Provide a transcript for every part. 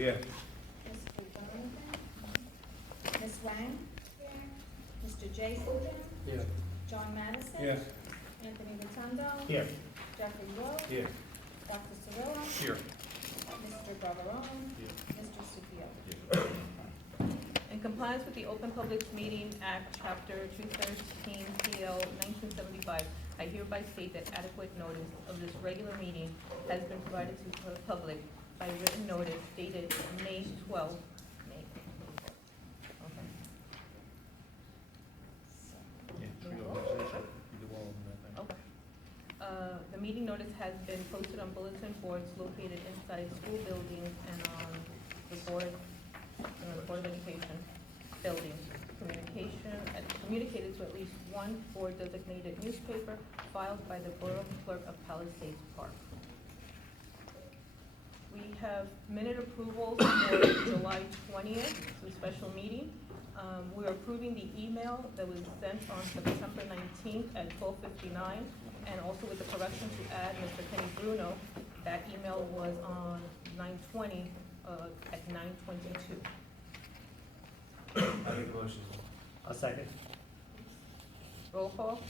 Here. Mr. Donovan? Ms. Wang? Mr. Jason? Here. John Madison? Here. Anthony Rotundo? Here. Jeffrey Rowe? Here. Dr. Cirillo? Here. Mr. Barbarone? Here. Mr. Supio? In compliance with the Open Public Meeting Act, Chapter 213, PL 1975, I hereby state that adequate notice of this regular meeting has been provided to the public by written notice dated May 12th. May. Okay. Okay. The meeting notice has been posted on bulletin boards located inside school buildings and on the Board of Education building. Communicated to at least one board designated newspaper filed by the Borough Clerk of Palisades Park. We have minute approvals for July 20th, the special meeting. We're approving the email that was sent on September 19th at 12:59, and also with the correction to add Mr. Kenny Bruno. That email was on 9/20 at 9:22. I make a motion. A second. Roll call?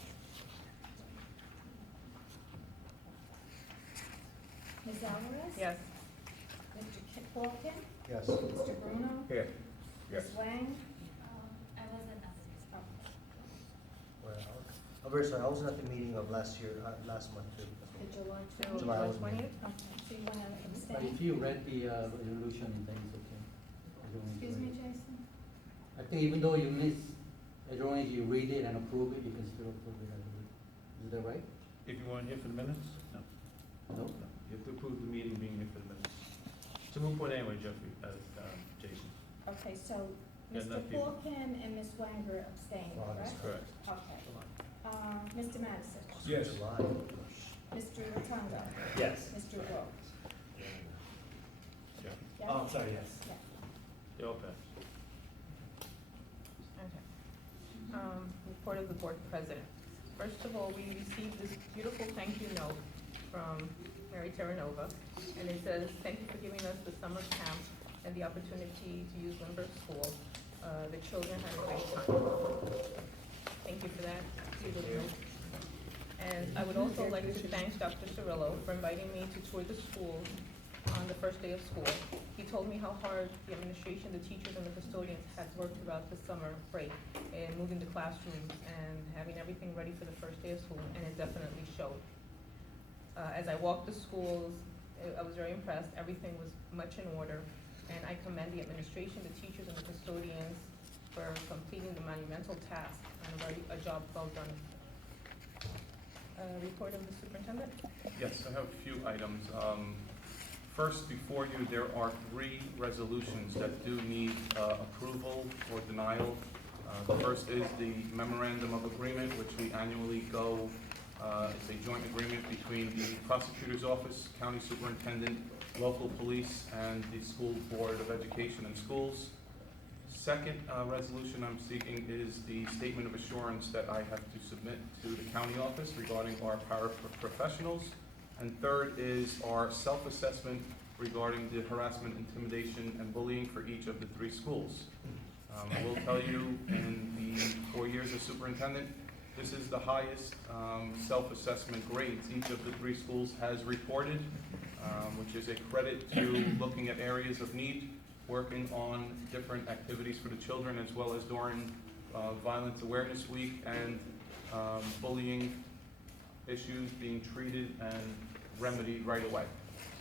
Ms. Alvarez? Yes. Mr. Corkin? Yes. Mr. Bruno? Here. Ms. Wang? I wasn't at Well, I'm very sorry, I wasn't at the meeting of last year, last month too. The July So 20th? July July was me. 20th? Okay, so you want to But abstain? if you read the resolution, then it's okay. As long as you Excuse me, read it. Jason? I think even though you miss, as long as you read it and approve it, you can still approve it, I believe. Is that right? If you weren't here for the minutes? No. No? You have to approve the meeting being here for the minutes. It's a moot point anyway, Jeffrey, Jason. Okay, so Yeah, Mr. enough people. Corkin and Ms. Wang are abstaining, Well, correct? Correct. Okay. Mr. Madison? Yes. Mr. Rotundo? Yes. Mr. Rowe? Yeah. Yes? Oh, I'm sorry, yes. Yeah. They all passed. Okay. Report of the board president. First of all, we received this beautiful thank you note from Mary Terranova, and it says, "Thank you for giving us the summer camp and the opportunity to use Lindbergh School. The children had a great time." Thank you for that. Beautiful. And I would also like to thank Dr. Cirillo for inviting me to tour the schools on the first day of school. He told me how hard the administration, the teachers, and the custodians had worked throughout the summer break in moving the classrooms and having everything ready for the first day of school, and it definitely showed. As I walked the schools, I was very impressed. Everything was much in order, and I commend the administration, the teachers, and the custodians for completing the monumental task and a job well done. Report of the superintendent? Yes, I have a few items. First, before you, there are 3 resolutions that do need approval or denial. The first is the memorandum of agreement, which we annually go, it's a joint agreement between the prosecutor's office, county superintendent, local police, and the school board of education and schools. Second resolution I'm seeking is the statement of assurance that I have to submit to the county office regarding our paraprofessionals. And third is our self-assessment regarding the harassment, intimidation, and bullying for each of the 3 schools. I will tell you, in the 4 years as superintendent, this is the highest self-assessment grades each of the 3 schools has reported, which is a credit to looking at areas of need, working on different activities for the children, as well as during Violence Awareness Week and bullying issues being treated and remedied right away.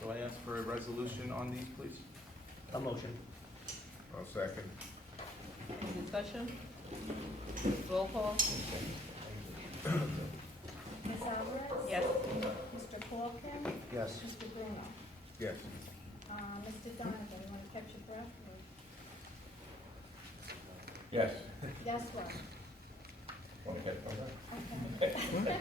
So I ask for a resolution on these, please. A motion. I'll second. Any discussion? Roll call? Ms. Alvarez? Yes. Mr. Corkin? Yes. Mr. Bruno? Yes. Mr. Donovan, you want to catch your breath? Yes. Yes, what? Want to get from that? Okay.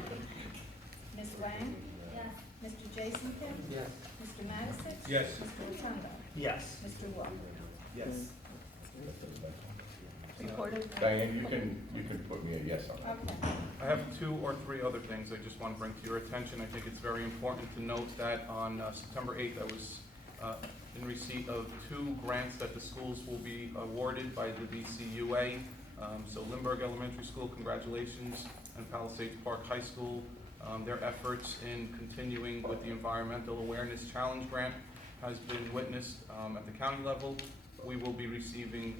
Ms. Wang? Yes. Mr. Jason Kim? Yes. Mr. Madison? Yes. Mr. Rotundo? Yes. Mr. Rowe? Yes. Report of. Diane, you can put me a yes on that. Okay. I have 2 or 3 other things I just want to bring to your attention. I think it's very important to note that on September 8th, I was in receipt of 2 grants that the schools will be awarded by the BCUA. So Lindbergh Elementary School, congratulations, and Palisades Park High School. Their efforts in continuing with the Environmental Awareness Challenge Grant has been witnessed at the county level. We will be receiving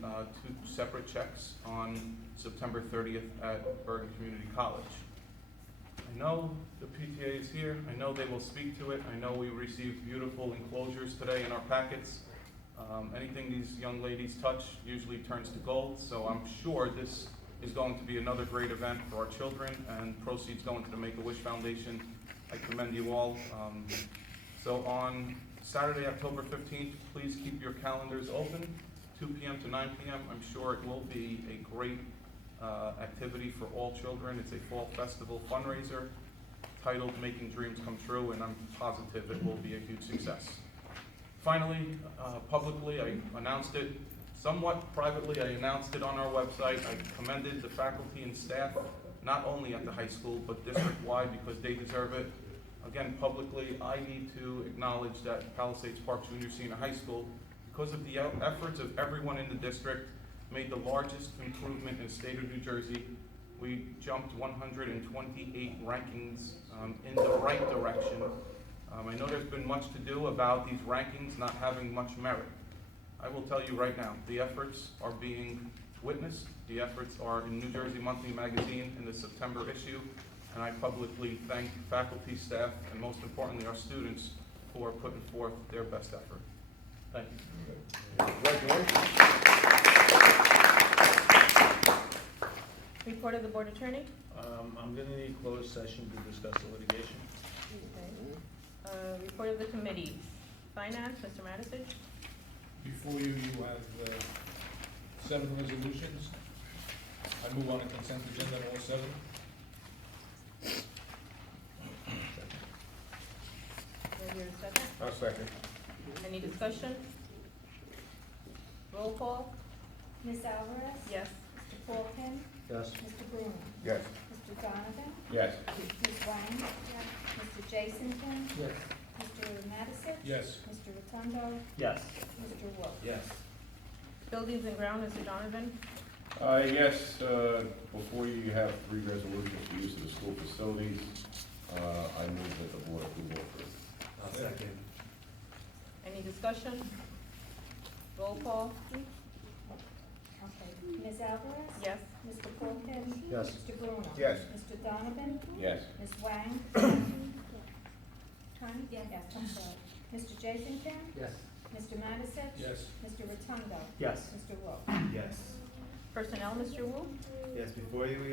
2 separate checks on September 30th at Bergen Community College. I know the PTA is here. I know they will speak to it. I know we received beautiful enclosures today in our packets. Anything these young ladies touch usually turns to gold, so I'm sure this is going to be another great event for our children, and proceeds going to the Make-A-Wish Foundation. I commend you all. So on Saturday, October 15th, please keep your calendars open, 2 p.m. to 9 p.m. I'm sure it will be a great activity for all children. It's a fall festival fundraiser titled Making Dreams Come True, and I'm positive it will be a huge success. Finally, publicly, I announced it. Somewhat privately, I announced it on our website. I commended the faculty and staff, not only at the high school, but district-wide, because they deserve it. Again, publicly, I need to acknowledge that Palisades Park Junior Senior High School, because of the efforts of everyone in the district, made the largest improvement in the state of New Jersey. We jumped 128 rankings in the right direction. I know there's been much to do about these rankings not having much merit. I will tell you right now, the efforts are being witnessed. The efforts are in New Jersey Monthly Magazine in the September issue, and I publicly thank faculty, staff, and most importantly, our students who are putting forth their best effort. Thank you. Report of the board attorney. I'm gonna need closed session to discuss the litigation. Report of the committees. Finance, Mr. Matisich. Before you, you have 7 resolutions. I move on the consent agenda on all 7. Is there a second? I'll second. Any discussion? Roll call. Ms. Alvarez? Yes. Mr. Colvin? Yes. Mr. Bruno? Yes. Mr. Donovan? Yes. Ms. Wang? Mr. Jasonson? Yes. Mr. Matisich? Yes. Mr. Rotundo? Yes. Mr. Wolf? Yes. Buildings and ground, Mr. Donovan. Yes, before you have 3 resolutions for use of the school facilities. I move that the board approve all 3. I'll second. Any discussion? Roll call. Okay. Ms. Alvarez? Yes. Mr. Colvin? Yes. Mr. Bruno? Yes. Mr. Donovan? Yes. Ms. Wang? Time? Yes. Yes, I'm sorry. Mr. Jasonson? Yes. Mr. Matisich? Yes. Mr. Rotundo? Yes. Mr. Wolf? Yes. Personnel, Mr. Wu. Yes, before you, we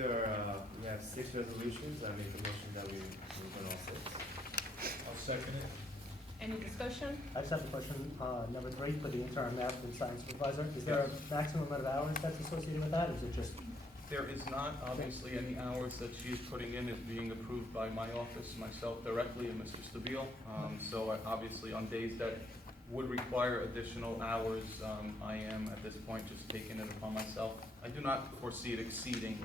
have 6 resolutions. I make a motion that we move on all 6. I'll second it. Any discussion? I just have a question, number 3, for the interim math and science supervisor. Is there a maximum amount of hours that's associated with that, or is it just? There is not, obviously, any hours that she is putting in is being approved by my office, myself directly, and Mr. Stabile. So obviously, on days that would require additional hours, I am, at this point, just taking it upon myself. I do not foresee it exceeding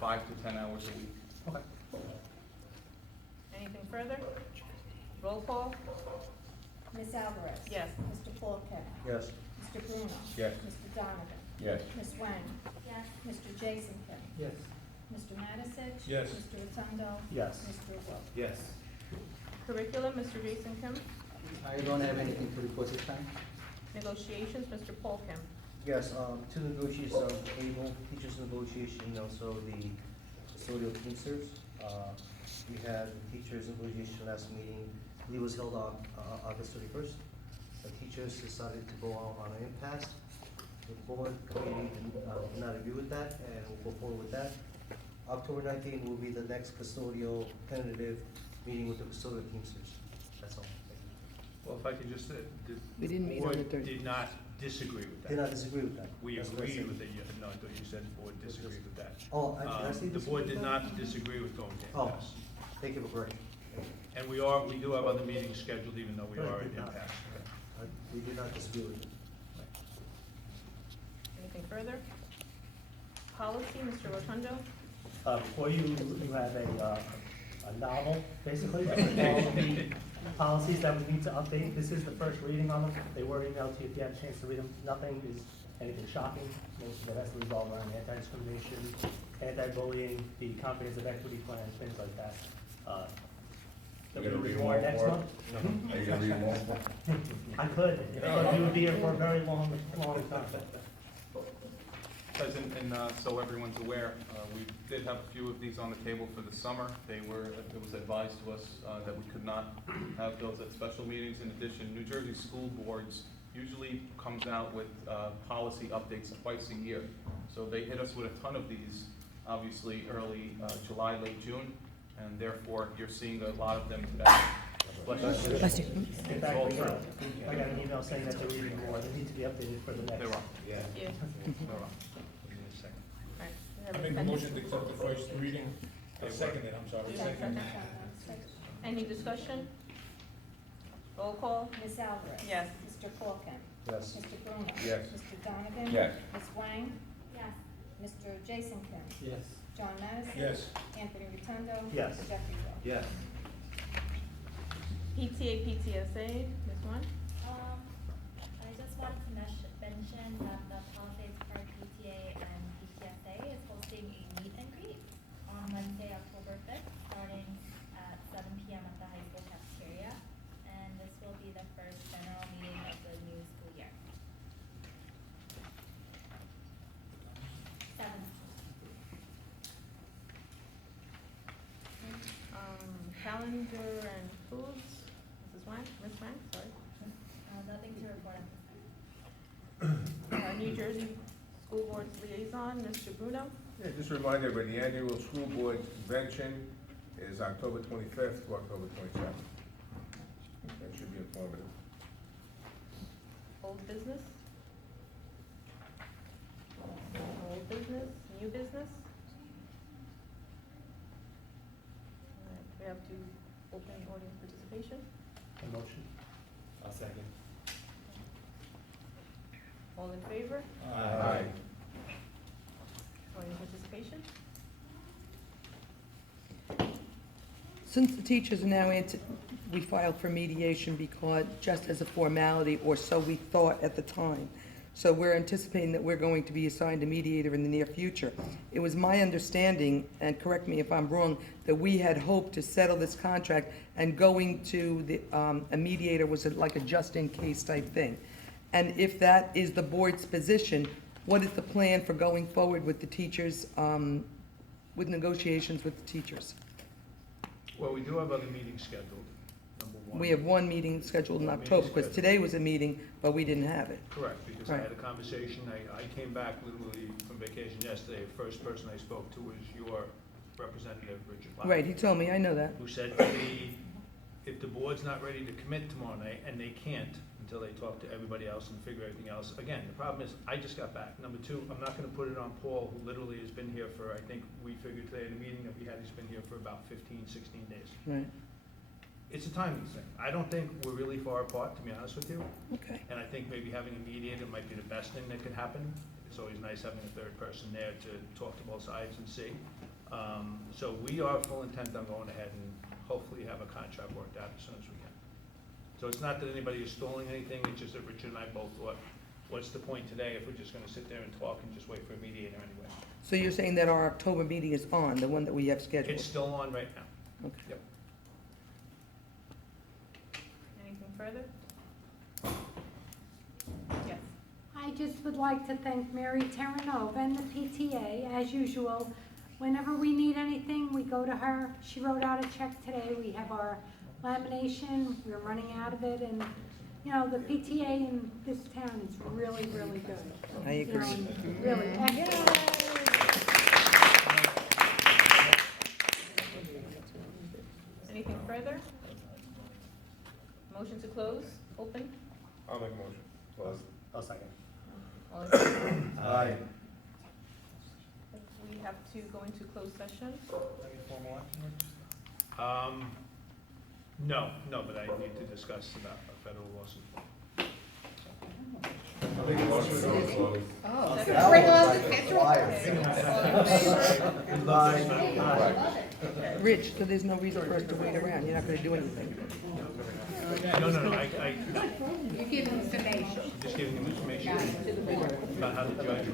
5 to 10 hours a week. Okay. Anything further? Roll call. Ms. Alvarez? Yes. Mr. Colvin? Yes. Mr. Bruno? Yes. Mr. Donovan? Yes. Ms. Wang? Yes. Mr. Jasonson? Yes. Mr. Matisich? Yes. Mr. Rotundo? Yes. Mr. Wolf? Yes. Curriculum, Mr. Jason Kim. I don't have anything to report this time. Negotiations, Mr. Paul Kim. Yes, 2 negotiations of able teachers negotiation, and also the custodial teamsters. We had the teachers negotiation last meeting. It was held on August 31st. The teachers decided to go out on an impasse. The board committee did not agree with that, and we'll go forward with that. October 19th will be the next custodial tentative meeting with the custodial teamsters. That's all. Thank you. Well, if I could just, We didn't meet on the board 30th. did not disagree with that. Did not disagree with that. We That's what I agreed said. with it, no, I thought you said the board disagreed with that. Oh, did I say The disagree board with did that? not disagree with going to Oh. impasse. Thank you for correcting. And we do have other meetings scheduled, even though we Right, are did in not. impasse. We did not disagree with it. Anything further? Policy, Mr. Rotundo. Before you have a novel, basically, that would all be policies that we need to update. This is the first reading on them. They were emailed to you if you had a chance to read them. Nothing is anything shocking. Most of it has to revolve around anti-discrimination, anti-bullying, the comprehensive equity plan, things like that. That You we gonna read review more next for month. Are you gonna read them all? I could, but we would be here for a very long time. President, and so everyone's aware, we did have a few of these on the table for the summer. It was advised to us that we could not have those at special meetings. In addition, New Jersey school boards usually comes out with policy updates twice a year. So they hit us with a ton of these, obviously early July, late June, and therefore you're seeing a lot of them today. Bless you. In fact, I got an email saying that they're reading more. They need to be updated for the next. They're wrong. Yeah. Yeah. They're wrong. Right. We have I a make a second. motion to accept the first reading. I second it, I'm sorry, Yeah, second. Any discussion? Roll call? Ms. Alvarez? Yes. Mr. Corkin? Yes. Mr. Bruno? Yes. Mr. Donovan? Yes. Ms. Wang? Yes. Mr. Jason Kim? Yes. John Madison? Yes. Anthony Rotundo? Yes. Jeffrey Bell? Yes. PTA, PTSA, Ms. Wan? I just wanted to mention that the Palisades Park PTA and PTSA is hosting a meet and greet on Wednesday, October 5th, starting at 7 p.m. at the high school cafeteria. And this will be the first general meeting of the new school year. 7. Calendar and foods, Mrs. Wang, Ms. Wang, sorry. Nothing to report at this time. New Jersey School Board's liaison, Mr. Bruno. Yeah, just a reminder, but the annual school board convention is October 25th to October 27th. That should be informative. Old business? Old business, new business? All right, we have to open audience participation. A motion. I'll second. All in favor? Aye. Audience participation? Since the teachers are now we filed for mediation because, just as a formality, or so we thought at the time. So we're anticipating that we're going to be assigned a mediator in the near future. It was my understanding, and correct me if I'm wrong, that we had hoped to settle this contract and going to the, a mediator was like a just-in-case type thing. And if that is the board's position, what is the plan for going forward with the teachers, with negotiations with the teachers? Well, we do have other meetings scheduled, number one. We have one meeting scheduled in One meeting October, because scheduled. today was a meeting, but we didn't have it. Correct, because I Right. had a conversation, I came back literally from vacation yesterday, the first person I spoke to was your representative, Richard Lyon. Right, he told me, I know that. Who said to me, if the board's not ready to commit tomorrow night, and they can't until they talk to everybody else and figure everything else, again, the problem is, I just got back. Number two, I'm not gonna put it on Paul, who literally has been here for, I think, we figured today in the meeting that we had, he's been here for about 15, 16 days. Right, It's a timing thing. I don't think we're really far apart, to be honest with you. okay. And I think maybe having a mediator might be the best thing that could happen. It's always nice having a third person there to talk to both sides and see. So we are full intent on going ahead and hopefully have a contract worked out as soon as we can. So it's not that anybody is stalling anything, it's just that Richard and I both thought, what's the point today if we're just gonna sit there and talk and just wait for a mediator anyway? So you're saying that our October meeting is on, the one that we have scheduled? It's still on right now. Okay. Yep. Anything further? Yes. I just would like to thank Mary Terranova and the PTA, as usual. Whenever we need anything, we go to her. She wrote out a check today. We have our lamination, we're running out of it, and, you know, the PTA in this town is really, really good. I agree. You know, really excellent. Anything further? Motion to close, open? I'll make a motion. Close. I'll second. All in favor? Aye. We have to go into closed session. No, but I need to discuss about a federal lawsuit. I'll make a motion to go close. Oh, Bring on the picture. Rich, so there's no reason for us to wait around, you're not gonna do anything. No, You're giving information. I'm just giving him information Got it, to the board. about how the judge